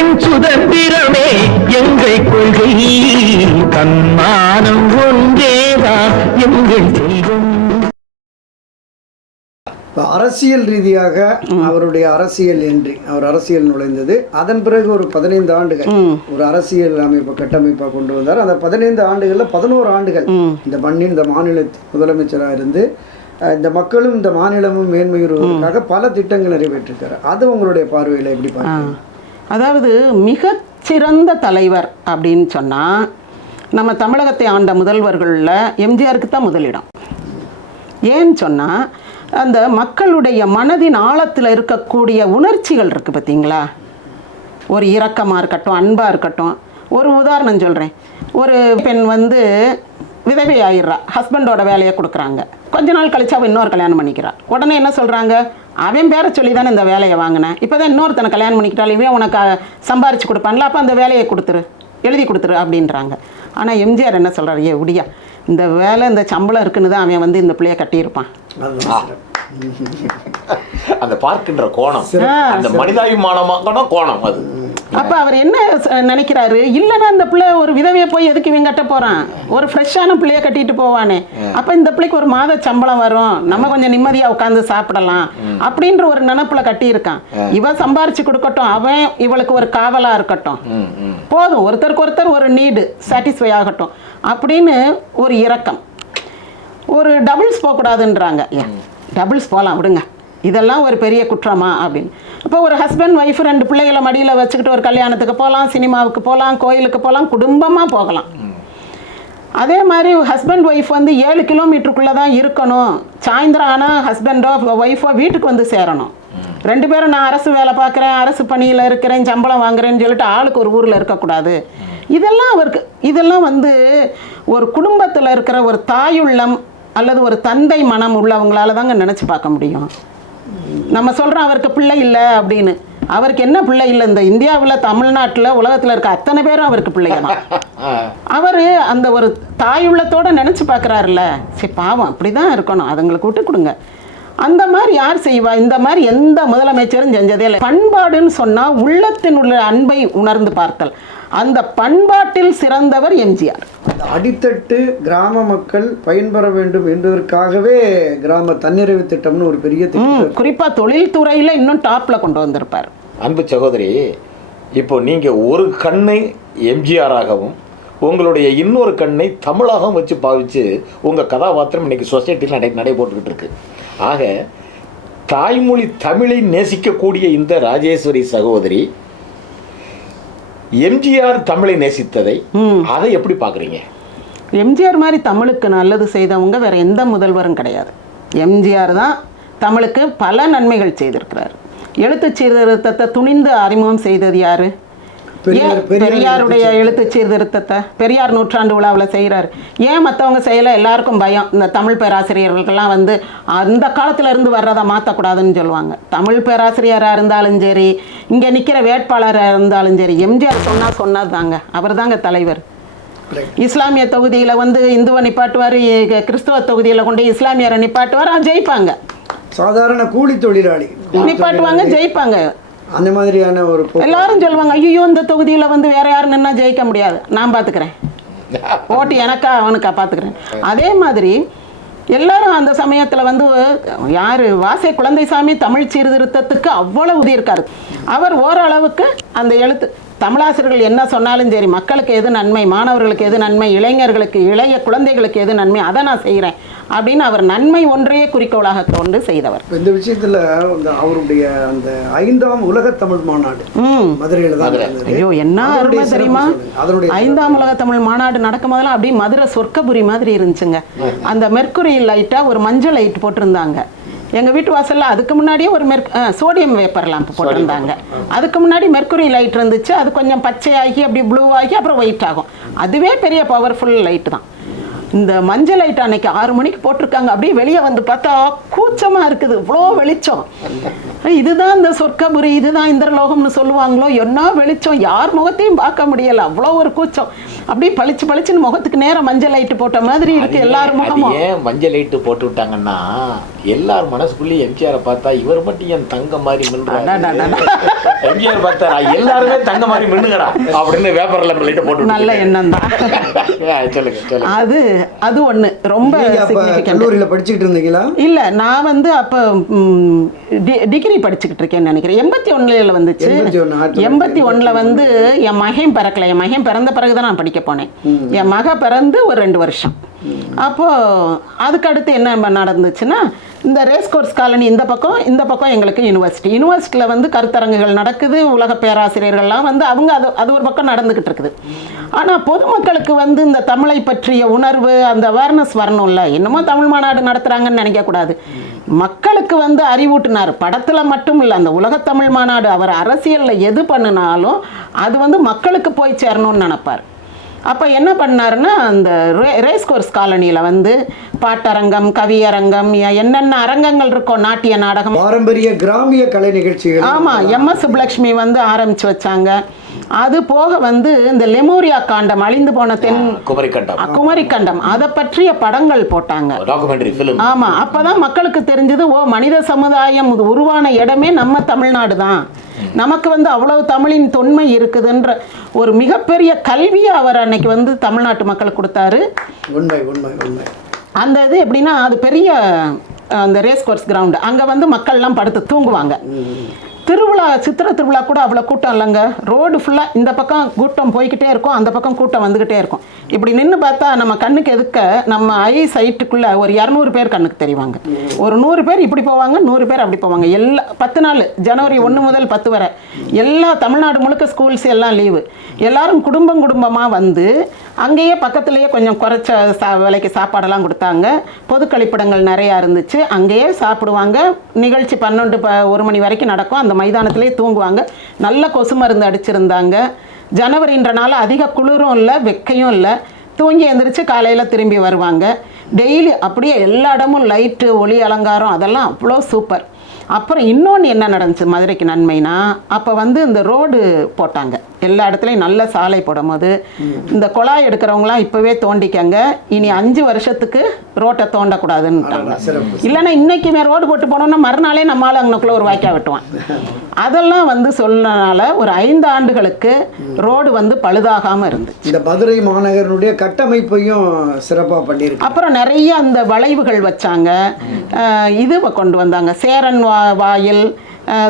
பெண்களின் சுதந்திரமே எங்கள் கொள்கை, தன்மானம் ஒன்றேதான் எங்கள் செல்வம். அரசியல் ரீதியாக அவருடைய அரசியல் என்றி அவர் அரசியல் நுழைந்தது. அதன் பிறகு ஒரு 15 ஆண்டுகள் ஒரு அரசியல் அமைப்பு கட்டமைப்பாக கொண்டு வந்தார். அந்த 15 ஆண்டுகளில் 11 ஆண்டுகள் இந்த மண்ணின் இந்த மாநிலத்தின் முதலமைச்சராக இருந்து இந்த மக்களும் இந்த மாநிலமும் மேன்மையுறுவதற்காக பல திட்டங்கள் நிறைவேற்றிருக்காரு. அது உங்களுடைய பார்வையில் எப்படி பார்க்குறீங்க? அதாவது மிகச்சிறந்த தலைவர் அப்படின்னு சொன்னால் நம்ம தமிழகத்தை ஆண்ட முதல்வர்களில் எம்ஜிஆருக்கு தான் முதலிடம். ஏன்னு சொன்னால் அந்த மக்களுடைய மனதின் ஆழத்தில் இருக்கக்கூடிய உணர்ச்சிகள் இருக்குது பார்த்தீங்களா, ஒரு இரக்கமாக இருக்கட்டும், அன்பாக இருக்கட்டும். ஒரு உதாரணம் சொல்கிறேன். ஒரு பெண் விதவை ஆயிடுறா, ஹஸ்பண்டோட வேலையை கொடுக்குறாங்க. கொஞ்ச நாள் கழிச்சு அவள் இன்னொரு கல்யாணம் பண்ணிக்கிறா. உடனே என்ன சொல்கிறாங்க, அவன் பேரை சொல்லி தானே இந்த வேலையை வாங்கினேன், இப்போ தான் இன்னொருத்தனை கல்யாணம் பண்ணிக்கிட்டாலும் இவன் உனக்கு சம்பாரிச்சு கொடுப்பான்ல, அப்போ அந்த வேலையை கொடுத்துரு, எழுதி கொடுத்துரு அப்படின்றாங்க. ஆனால் எம்ஜிஆர் என்ன சொல்கிறார், ஏ உடியா, இந்த வேலை இந்த சம்பளம் இருக்குன்னு தான் அவன் இந்த பிள்ளைய கட்டியிருப்பான். அந்த பார்க்கின்ற கோணம், அந்த மனிதாபிமானமான கோணம் அது. அப்போ அவர் என்ன நினைக்கிறாரு, இல்லைன்னா இந்த பிள்ளை ஒரு விதவையை போய் எதுக்கு இவன் கட்ட போகிறான், ஒரு ஃப்ரெஷ்ஷான பிள்ளைய கட்டிட்டு போவானே, அப்போ இந்த பிள்ளைக்கு ஒரு மாத சம்பளம் வரும், நம்ம கொஞ்சம் நிம்மதியாக உட்காந்து சாப்பிடலாம் அப்படின்ற ஒரு நினைப்புல கட்டியிருக்கான். இவன் சம்பாரிச்சு கொடுக்கட்டும், அவன் இவளுக்கு ஒரு காவலாக இருக்கட்டும், போதும், ஒருத்தருக்கு ஒருத்தர் ஒரு நீடு சாட்டிஸ்ஃபை ஆகட்டும் அப்படின்னு ஒரு இரக்கம். ஒரு டபுள்ஸ் போகக்கூடாதுன்றாங்க. ஏன் டபுள்ஸ் போகலாம் விடுங்க, இதெல்லாம் ஒரு பெரிய குற்றமா அப்படின்னு. இப்போ ஒரு ஹஸ்பண்ட் ஒய்ஃப் 2 பிள்ளைகளை மடியில் வச்சுக்கிட்டு ஒரு கல்யாணத்துக்கு போகலாம், சினிமாவுக்கு போகலாம், கோயிலுக்கு போகலாம், குடும்பமாக போகலாம். அதே மாதிரி ஹஸ்பண்ட் ஒய்ஃப் 7 கிலோமீட்டருக்குள்ளே தான் இருக்கணும். சாயந்தரம் ஆனால் ஹஸ்பண்டோ ஒய்ஃபோ வீட்டுக்கு சேரணும். 2 பேரும் நான் அரசு வேலை பார்க்குறேன், அரசு பணியில் இருக்கிறேன், சம்பளம் வாங்குறேன்னு சொல்லிட்டு ஆளுக்கு ஒரு ஊரில் இருக்கக்கூடாது. இதெல்லாம் அவருக்கு இதெல்லாம் ஒரு குடும்பத்தில் இருக்கிற ஒரு தாயுள்ளம் அல்லது ஒரு தந்தை மனம் உள்ளவங்களால தாங்க நினச்சி பார்க்க முடியும். நம்ம சொல்கிறோம் அவருக்கு பிள்ளை இல்லை அப்படின்னு, அவருக்கு என்ன பிள்ளை இல்லை, இந்த இந்தியாவில், தமிழ்நாட்டில், உலகத்தில் இருக்க அத்தனை பேரும் அவருக்கு பிள்ளைங்க தான். அவர் அந்த ஒரு தாயுள்ளத்தோடு நினச்சி பார்க்குறாருல்ல, சரி பாவம் அப்படி தான் இருக்கணும், அதுங்களுக்கு விட்டு கொடுங்க. அந்த மாதிரி யார் செய்வா? இந்த மாதிரி எந்த முதலமைச்சரும் செஞ்சதே இல்லை. பண்பாடுன்னு சொன்னால் உள்ளத்தின் உள்ள அன்பை உணர்ந்து பார்த்தல், அந்த பண்பாட்டில் சிறந்தவர் எம்ஜிஆர். அடித்தட்டு கிராம மக்கள் பயன்பெற வேண்டும் என்பதற்காகவே கிராம தன்னிறைவு திட்டம்னு ஒரு பெரிய திட்டம், குறிப்பாக தொழில்துறையில் இன்னும் டாப்பில் கொண்டு வந்திருப்பார். அன்பு சகோதரி, இப்போ நீங்கள் ஒரு கண்ணை எம்ஜிஆராகவும் உங்களுடைய இன்னொரு கண்ணை தமிழாகவும் வச்சு பாவிச்சு உங்கள் கதாபாத்திரம் இன்னைக்கு சொசைட்டியில் நடைபோட்டுக்கிட்டு இருக்கு. ஆக தாய்மொழி தமிழை நேசிக்கக்கூடிய இந்த ராஜேஸ்வரி சகோதரி எம்ஜிஆர் தமிழை நேசித்ததை அதை எப்படி பார்க்குறீங்க? எம்ஜிஆர் மாதிரி தமிழுக்கு நல்லது செய்தவங்க வேற எந்த முதல்வரும் கிடையாது. எம்ஜிஆர் தான் தமிழுக்கு பல நன்மைகள் செய்திருக்கிறார். எழுத்து சீர்திருத்தத்தை துணிந்து அறிமுகம் செய்தது யாரு? பெரியாருடைய எழுத்து சீர்திருத்தத்தை பெரியார் நூற்றாண்டு விழாவில் செய்கிறார். ஏன் மற்றவங்க செய்யலை? எல்லாருக்கும் பயம். இந்த தமிழ் பேராசிரியர்களுக்கெல்லாம் அந்த காலத்தில் இருந்து வர்றதை மாற்றக்கூடாதுன்னு சொல்லுவாங்க. தமிழ் பேராசிரியராக இருந்தாலும் சரி, இங்கே நிற்கிற வேட்பாளராக இருந்தாலும் சரி, எம்ஜிஆர் சொன்னது தாங்க, அவர் தாங்க தலைவர். இஸ்லாமிய தொகுதியில் இந்துவை நிப்பாட்டுவார், கிறிஸ்துவ தொகுதியில் கொண்டு இஸ்லாமியரை நிப்பாட்டுவார், ஜெயிப்பாங்க. சாதாரண கூலி தொழிலாளி நிப்பாட்டுவாங்க, ஜெயிப்பாங்க. அந்த மாதிரியான ஒரு எல்லாரும் சொல்லுவாங்க, ஐயோ இந்த தொகுதியில் வேற யாரும் நின்னா ஜெயிக்க முடியாது, நான் பார்த்துக்கிறேன், ஓட்டு எனக்கா அவனுக்கா பார்த்துக்கிறேன். அதே மாதிரி எல்லாரும் அந்த சமயத்தில் யார் வாசை குழந்தைசாமி தமிழ் சீர்திருத்தத்துக்கு அவ்வளவு உதிர்க்காரு. அவர் ஓரளவுக்கு அந்த எழுத்து தமிழாசிரியர்கள் என்ன சொன்னாலும் சரி, மக்களுக்கு எது நன்மை, மாணவர்களுக்கு எது நன்மை, இளைஞர்களுக்கு, இளைய குழந்தைகளுக்கு எது நன்மை, அதை நான் செய்கிறேன் அப்படின்னு அவர் நன்மை ஒன்றையே குறிக்கோளாக கொண்டு செய்தவர். இந்த விஷயத்தில் அவருடைய அந்த 5ஆம் உலக தமிழ் மாநாடு மதுரையில் தான். ஐயோ என்ன அருமை தெரியுமா, 5ஆம் உலக தமிழ் மாநாடு நடக்கும் போதெல்லாம் அப்படியே மதுரை சொர்க்கபுரி மாதிரி இருந்துச்சுங்க. அந்த மெர்க்குரி லைட்டாக ஒரு மஞ்சள் லைட் போட்டிருந்தாங்க எங்கள் வீட்டு வாசலில். அதுக்கு முன்னாடியே ஒரு சோடியம் வேப்பர் லேம்ப் போட்டிருந்தாங்க. அதுக்கு முன்னாடி மெர்க்குரி லைட் இருந்துச்சு. அது கொஞ்சம் பச்சையாகி அப்படி ப்ளூ ஆகி அப்புறம் ஒயிட் ஆகும். அதுவே பெரிய பவர்ஃபுல் லைட்டு தான். இந்த மஞ்சள் லைட் அன்னைக்கு 6 மணிக்கு போட்டிருக்காங்க. அப்படியே வெளியே வந்து பார்த்தா கூச்சமா இருக்குது, இவ்வளோ வெளிச்சம். இதுதான் இந்த சொர்க்கபுரி, இதுதான் இந்திரலோகம்னு சொல்லுவாங்களோ, என்ன வெளிச்சம், யார் முகத்தையும் பார்க்க முடியல, அவ்வளோ ஒரு கூச்சம். அப்படியே பளிச்சு பளிச்சுன்னு முகத்துக்கு நேரம் மஞ்சள் லைட்டு போட்ட மாதிரி இருக்கு எல்லார் முகமும். ஏன் மஞ்சள் லைட்டு போட்டு விட்டாங்கன்னா எல்லார் மனசுக்குள்ளேயும் எம்ஜிஆரை பார்த்தா இவர் மட்டும் என் தங்க மாதிரி மின்னுறாரு, எம்ஜிஆர் பார்த்தா எல்லாருமே தங்க மாதிரி மின்னுங்கடா அப்படின்னு பேப்பர்ல லைட்டை போட்டு நல்ல எண்ணம் தான். சொல்லுங்க. அது ஒண்ணு ரொம்ப கல்லூரியில படிச்சுக்கிட்டு இருந்தீங்களா? இல்ல, நான் வந்து அப்ப டிகிரி படிச்சுக்கிட்டு இருக்கேன்னு நினைக்கிறேன். 81ல வந்துச்சு. 81ல வந்து என் மகன் பிறக்கல. என் மகன் பிறந்த பிறகுதான் நான் படிக்க போனேன். என் மக பிறந்து ஒரு 2 வருஷம். அப்போ அதுக்கு அடுத்து என்ன நடந்துச்சுன்னா, இந்த ரேஸ் கோர்ஸ் காலனி இந்த பக்கம் எங்களுக்கு யூனிவர்சிட்டியில் வந்து கருத்தரங்குகள் நடக்குது. உலக பேராசிரியர்கள்லாம் வந்து அவங்க அது ஒரு பக்கம் நடந்துக்கிட்டு இருக்குது. ஆனால் பொதுமக்களுக்கு வந்து இந்த தமிழை பற்றிய உணர்வு, அந்த அவேர்னஸ் வரணும்ல. என்னமோ தமிழ் மாநாடு நடத்துகிறாங்கன்னு நினைக்கக்கூடாது. மக்களுக்கு வந்து அறிவூட்டினார். படத்தில் மட்டும் இல்லை, அந்த உலகத்தமிழ் மாநாடு அவர் அரசியலில் எது பண்ணினாலும் அது வந்து மக்களுக்கு போய் சேரணும்னு நினைப்பார். அப்போ என்ன பண்ணாருன்னா, அந்த ரேஸ் கோர்ஸ் காலனியில் வந்து பாட்டரங்கம், கவியரங்கம், என்னென்ன அரங்கங்கள் இருக்கோ, நாட்டிய நாடகம், பாரம்பரிய கிராமிய கலை நிகழ்ச்சிகள். ஆமாம், MS சுப்புலட்சுமி வந்து ஆரம்பித்து வச்சாங்க. அது போக வந்து இந்த லெமூரியா காண்டம், அழிந்து போன குமரிக்கண்டம், அதை பற்றிய படங்கள் போட்டாங்க, டாக்குமெண்ட்ரி ஃபிலிம். ஆமாம், அப்போதான் மக்களுக்கு தெரிஞ்சது, ஓ, மனித சமுதாயம் உருவான இடமே நம்ம தமிழ்நாடு தான், நமக்கு வந்து அவ்வளவு தமிழின் தொன்மை இருக்குதுன்ற ஒரு மிகப்பெரிய கல்வியை அவர் அன்னைக்கு வந்து தமிழ்நாட்டு மக்களுக்கு கொடுத்தாரு. உண்மை உண்மை உண்மை. அந்த இது எப்படின்னா, அது பெரிய அந்த ரேஸ் கோர்ஸ் கிரவுண்டு, அங்கே வந்து மக்கள்லாம் படுத்து தூங்குவாங்க. திருவிழா, சித்திரை திருவிழா கூட அவ்வளோ கூட்டம் இல்லைங்க. ரோடு ஃபுல்லாக இந்த பக்கம் கூட்டம் போய்கிட்டே இருக்கும், அந்த பக்கம் கூட்டம் வந்துக்கிட்டே இருக்கும். இப்படி நின்று பார்த்தா நம்ம கண்ணுக்கு எதுக்க நம்ம ஐ சைட்டுக்குள்ளே ஒரு 200 பேர் கண்ணுக்கு தெரிவாங்க. ஒரு 100 பேர் இப்படி போவாங்க, 100 பேர் அப்படி போவாங்க. எல்லா 10 நாள், ஜனவரி 1 முதல் 10 வரை எல்லா தமிழ்நாடு முழுக்க ஸ்கூல்ஸ் எல்லாம் லீவு. எல்லாரும் குடும்பமாக வந்து அங்கேயே பக்கத்துலேயே கொஞ்சம் குறைச்ச விலைக்கு சாப்பாடெல்லாம் கொடுத்தாங்க. பொது கழிப்பிடங்கள் நிறையா இருந்துச்சு, அங்கேயே சாப்பிடுவாங்க. நிகழ்ச்சி 12-1 மணி வரைக்கும் நடக்கும். அந்த மைதானத்திலே தூங்குவாங்க. நல்ல கொசு மருந்து அடிச்சிருந்தாங்க. ஜனவரின்றனால அதிக குளிரும் இல்லை, வெக்கையும் இல்லை. தூங்கி எழுந்திரிச்சு காலையில் திரும்பி வருவாங்க. டெய்லி அப்படியே எல்லா இடமும் லைட்டு, ஒளி அலங்காரம், அதெல்லாம் அவ்வளோ சூப்பர். அப்புறம் இன்னொன்று என்ன நடந்துச்சு மதுரைக்கு நன்மைனா, அப்போ வந்து இந்த ரோடு போட்டாங்க. எல்லா இடத்துலையும் நல்ல சாலை போடும்போது இந்த குழாய் எடுக்கிறவங்களாம் இப்போவே தோண்டிக்கங்க, இனி 5 வருஷத்துக்கு ரோட்டை தோண்டக்கூடாதுன்னுட்டாங்க. இல்லைன்னா இன்றைக்குமே ரோடு போட்டு போனோம்னா மறுநாளே நம்மளால் அங்கனக்குள்ளே ஒரு வாய்க்கா வெட்டுவான். அதெல்லாம் வந்து சொன்னனால ஒரு 5 ஆண்டுகளுக்கு ரோடு வந்து பழுதாகாமல் இருந்துச்சு. இந்த மதுரை மாநகரனுடைய கட்டமைப்பையும் சிறப்பாக பண்ணியிருக்கு. அப்புறம் நிறைய அந்த வளைவுகள் வச்சாங்க. இது கொண்டு வந்தாங்க, சேரன் வாயில்,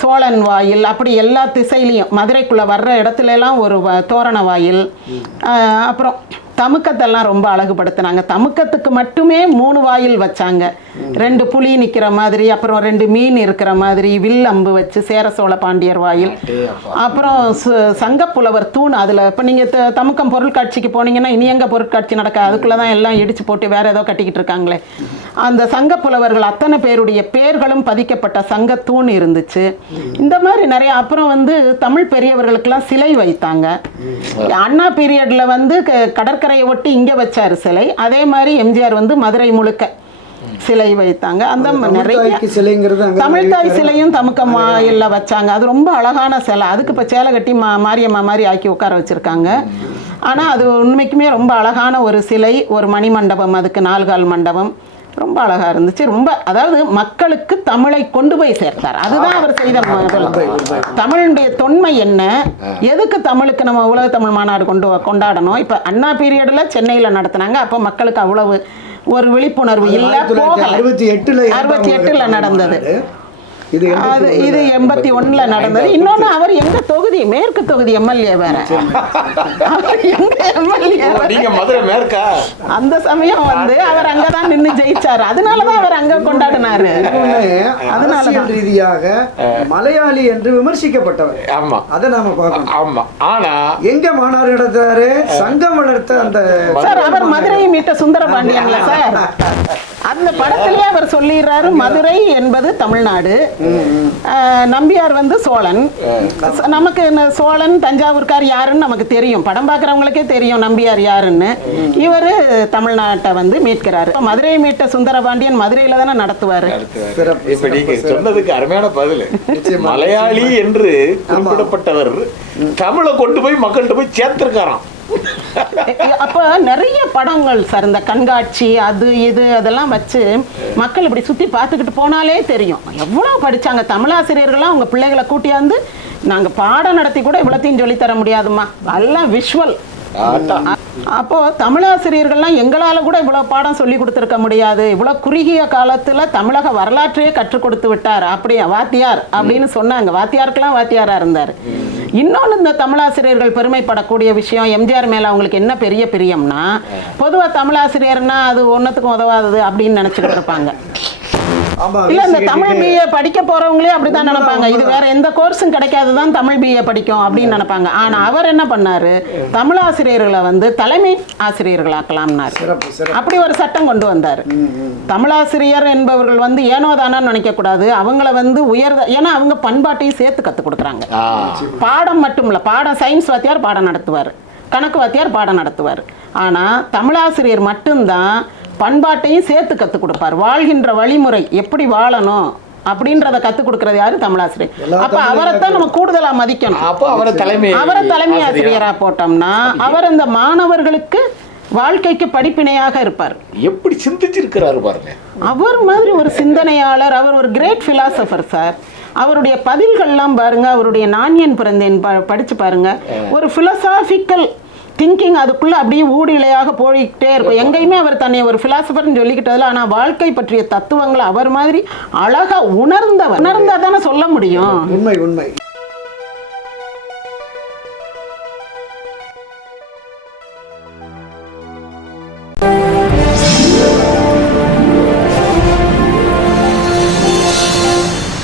சோழன் வாயில், அப்படி எல்லா திசையிலையும் மதுரைக்குள்ளே வர்ற இடத்துலலாம் ஒரு தோரண வாயில். அப்புறம் தமுக்கத்தெல்லாம் ரொம்ப அழகுபடுத்தினாங்க. தமுக்கத்துக்கு மட்டுமே 3 வாயில் வச்சாங்க. 2 புலி நிற்கிற மாதிரி, அப்புறம் 2 மீன் இருக்கிற மாதிரி, வில் அம்பு வச்சு சேர சோழ பாண்டியர் வாயில். அப்புறம் சங்கப்புலவர் தூண். அதில் இப்போ நீங்கள் தமுக்கம் பொருட்காட்சிக்கு போனீங்கன்னா இனி எங்கே பொருட்காட்சி நடக்க, அதுக்குள்ளே தான் எல்லாம் இடிச்சு போட்டு வேறு ஏதோ கட்டிக்கிட்டு இருக்காங்களே. அந்த சங்கப்புலவர்கள் அத்தனை பேருடைய பேர்களும் பதிக்கப்பட்ட சங்கத்தூண் இருந்துச்சு. இந்த மாதிரி நிறைய. அப்புறம் வந்து தமிழ் பெரியவர்களுக்கெல்லாம் சிலை வைத்தாங்க. அண்ணா பீரியடில் வந்து கடற்கரையை ஒட்டி இங்கே வச்சார் சிலை. அதே மாதிரி எம்ஜிஆர் வந்து மதுரை முழுக்க சிலை வைத்தாங்க. அந்த நிறைய தமிழ்தாய் சிலையும் தமுக்கம் வாயில்ல வச்சாங்க. அது ரொம்ப அழகான சிலை. அதுக்கு இப்போ சேலை கட்டி மாரியம்மா மாதிரி ஆக்கி உட்கார வச்சுருக்காங்க. ஆனால் அது உண்மைக்குமே ரொம்ப அழகான ஒரு சிலை. ஒரு மணி மண்டபம், அதுக்கு 4 கால் மண்டபம், ரொம்ப அழகாக இருந்துச்சு. ரொம்ப, அதாவது மக்களுக்கு தமிழை கொண்டு போய் சேர்த்தார். அதுதான் அவர் செய்த முதல். தமிழுடைய தொன்மை என்ன, எதுக்கு தமிழுக்கு நம்ம உலக தமிழ் மாநாடு கொண்டாடணும். இப்போ அண்ணா பீரியடில் சென்னையில் நடத்தினாங்க. அப்போ மக்களுக்கு அவ்வளவு ஒரு விழிப்புணர்வு இல்லை, போகல. 68ல் நடந்தது. இது 81ல் நடந்தது. இன்னொன்று, அவர் எங்க தொகுதி, மேற்கு தொகுதி எம்எல்ஏ வேற. அந்த சமயம் வந்து அவர் அங்கதான் நின்று ஜெயிச்சாரு. அதனாலதான் அவர் அங்க கொண்டாடினாரு. அதனால ரீதியாக மலையாளி என்று விமர்சிக்கப்பட்டவர். ஆமா, அதை நாம பார்க்கணும். ஆமா, ஆனா எங்க மாநாடு நடத்தாரு, சங்கம் வளர்த்த அந்த சார், அவர் மதுரையை மீட்ட சுந்தரபாண்டியன்ல சார். அந்த படத்திலேயே அவர் சொல்லிடுறாரு, மதுரை என்பது தமிழ்நாடு, நம்பியார் வந்து சோழன். நமக்கு சோழன் தஞ்சாவூர்கார் யாருன்னு நமக்கு தெரியும், படம் பார்க்குறவங்களுக்கே தெரியும் நம்பியார் யாருன்னு. இவர் தமிழ்நாட்டை வந்து மீட்கிறாரு. மதுரையை மீட்ட சுந்தரபாண்டியன் மதுரையில தானே நடத்துவாரு. இப்ப நீங்க சொன்னதுக்கு அருமையான பதில். மலையாளி என்று குறிப்பிடப்பட்டவர் தமிழை கொண்டு போய் மக்கள்கிட்ட போய் சேர்த்திருக்காராம். அப்ப நிறைய படங்கள் சார், இந்த கண்காட்சி அது இது அதெல்லாம் வச்சு மக்கள் இப்படி சுத்தி பார்த்துக்கிட்டு போனாலே தெரியும் எவ்வளவு படிச்சாங்க. தமிழாசிரியர்கள்லாம் அவங்க பிள்ளைகளை கூட்டியாந்து நாங்க பாடம் நடத்தி கூட இவ்வளத்தையும் சொல்லி தர முடியாதுமா, எல்லாம் விஷுவல். அப்போ தமிழாசிரியர்கள்லாம் எங்களால கூட இவ்வளவு பாடம் சொல்லி கொடுத்துருக்க முடியாது, இவ்வளவு குறுகிய காலத்துல தமிழக வரலாற்றையே கற்றுக் கொடுத்து விட்டார் அப்படியே வாத்தியார் அப்படின்னு சொன்னாங்க. வாத்தியாருக்கெல்லாம் வாத்தியாரா இருந்தாரு. இன்னொன்று, இந்த தமிழாசிரியர்கள் பெருமைப்படக்கூடிய விஷயம், எம்ஜிஆர் மேல அவங்களுக்கு என்ன பெரிய பிரியம்னா, பொதுவா தமிழாசிரியர்னா அது ஒன்னத்துக்கும் உதவாதது அப்படின்னு நினைச்சுக்கிட்டு இருப்பாங்க. இல்ல, இந்த தமிழ் பிஏ படிக்க போறவங்களே அப்படித்தான் நினைப்பாங்க, இது வேற எந்த கோர்ஸும் கிடைக்காதுதான் தமிழ் பிஏ படிக்கும் அப்படின்னு நினைப்பாங்க. ஆனா அவர் என்ன பண்ணாரு, தமிழாசிரியர்களை வந்து தலைமை ஆசிரியர்களாக்கலாம்னாரு. அப்படி ஒரு சட்டம் கொண்டு வந்தாரு. தமிழாசிரியர் என்பவர்கள் வந்து ஏனோதானான்னு நினைக்க கூடாது, அவங்கள வந்து ஏன்னா அவங்க பண்பாட்டையும் சேர்த்து கத்துக் கொடுக்குறாங்க. பாடம் மட்டும் இல்ல, பாடம் சயின்ஸ் வாத்தியார் பாடம் நடத்துவார், கணக்கு வாத்தியார் பாடம் நடத்துவார். ஆனா தமிழாசிரியர் மட்டும்தான் பண்பாட்டையும் சேர்த்து கற்றுக் கொடுப்பார். வாழ்கின்ற வழிமுறை எப்படி வாழணும் அப்படின்றத கற்றுக் கொடுக்கறது யாரு, தமிழாசிரியர். அப்ப அவரைத்தான் நம்ம கூடுதலா மதிக்கணும். அப்போ அவரை தலைமை ஆசிரியரா போட்டோம்னா அவர் அந்த மாணவர்களுக்கு வாழ்க்கைக்கு படிப்பினையாக இருப்பார். எப்படி சிந்திச்சிருக்கிறாரு பாருங்க. அவர் மாதிரி ஒரு சிந்தனையாளர், அவர் ஒரு கிரேட் பிலாசபர் சார். அவருடைய பதில்கள்லாம் பாருங்க, அவருடைய நான் ஏன் பிறந்தேன் படிச்சு பாருங்க, ஒரு பிலசாபிக்கல் திங்கிங் அதுக்குள்ள அப்படியே ஊடிலையாக போய்கிட்டே இருக்கும். எங்கேயுமே அவர் தன்னை ஒரு பிலாசபர்னு சொல்லிக்கிட்டதில்ல, ஆனால் வாழ்க்கை பற்றிய தத்துவங்களை அவர் மாதிரி அழகா உணர்ந்தவர். உணர்ந்தா தானே சொல்ல முடியும். உண்மை.